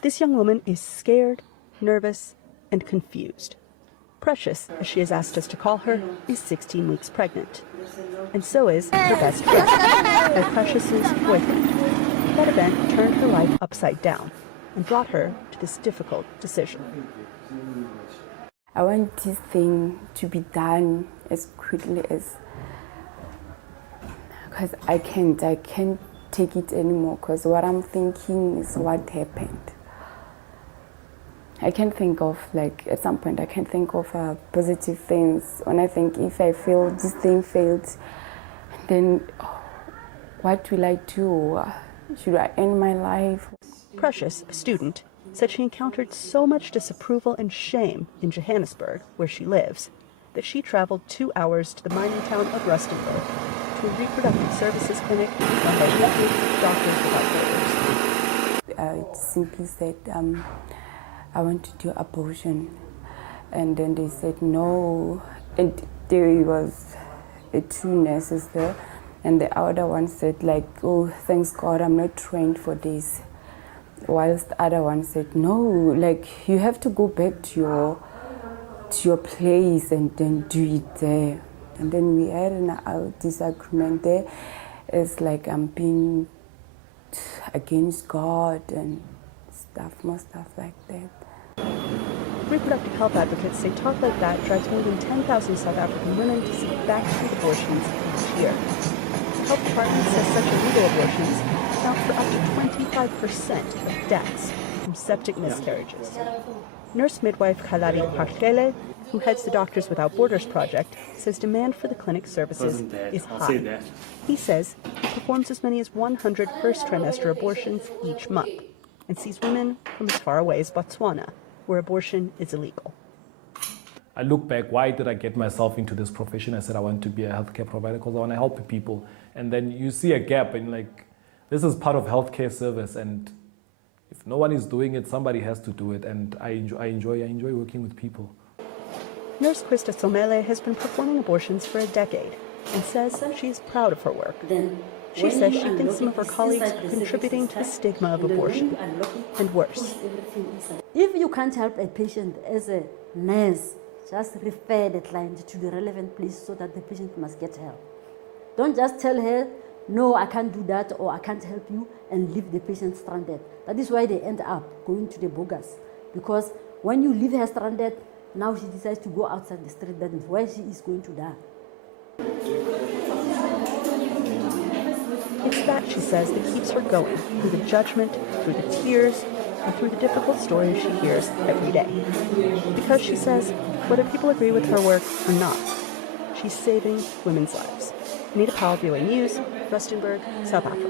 This young woman is scared, nervous, and confused. Precious, as she has asked us to call her, is 16 weeks pregnant. And so is her best friend, and Precious's boyfriend. That event turned her life upside down and brought her to this difficult decision. I want this thing to be done as quickly as, because I can't take it anymore, because what I'm thinking is what happened. I can't think of, like, at some point I can't think of positive things. When I think, if I feel this thing failed, then what will I do? Should I end my life? Precious, a student, said she encountered so much disapproval and shame in Johannesburg, where she lives, that she traveled 2 hours to the mining town of Rustenburg to a reproductive services clinic run by Doctors Without Borders. I simply said, I want to do abortion. And then they said no. And there was two nurses there. And the other one said, like, oh, thanks God, I'm not trained for this. Whilst the other one said, no, like, you have to go back to your place and then do it there. And then we had a disagreement there. It's like I'm being against God and more stuff like that. Reproductive health advocates say talk like that drives more than 10,000 South African women to seek backstreet abortions each year. The health department says such illegal abortions account for up to 25% of deaths from septic miscarriages. Nurse midwife Khalari Parkele, who heads the Doctors Without Borders project, says demand for the clinic's services is high. He says he performs as many as 100 first trimester abortions each month and sees women from as far away as Botswana, where abortion is illegal. I look back, why did I get myself into this profession? I said I want to be a healthcare provider because I want to help people. And then you see a gap and like, this is part of healthcare service, and if no one is doing it, somebody has to do it, and I enjoy working with people. Nurse Krista Somele has been performing abortions for a decade and says she's proud of her work. She says she thinks some of her colleagues are contributing to the stigma of abortion, and worse. If you can't help a patient as a nurse, just refer the client to the relevant place so that the patient must get help. Don't just tell her, no, I can't do that, or I can't help you, and leave the patient stranded. That is why they end up going to the bogus. Because when you leave her stranded, now she decides to go outside the street, that is where she is going to die. It's that, she says, that keeps her going, through the judgment, through the tears, and through the difficult stories she hears every day. Because, she says, whether people agree with her work or not, she's saving women's lives. Anita Powell, VOA News, Rustenburg, South Africa.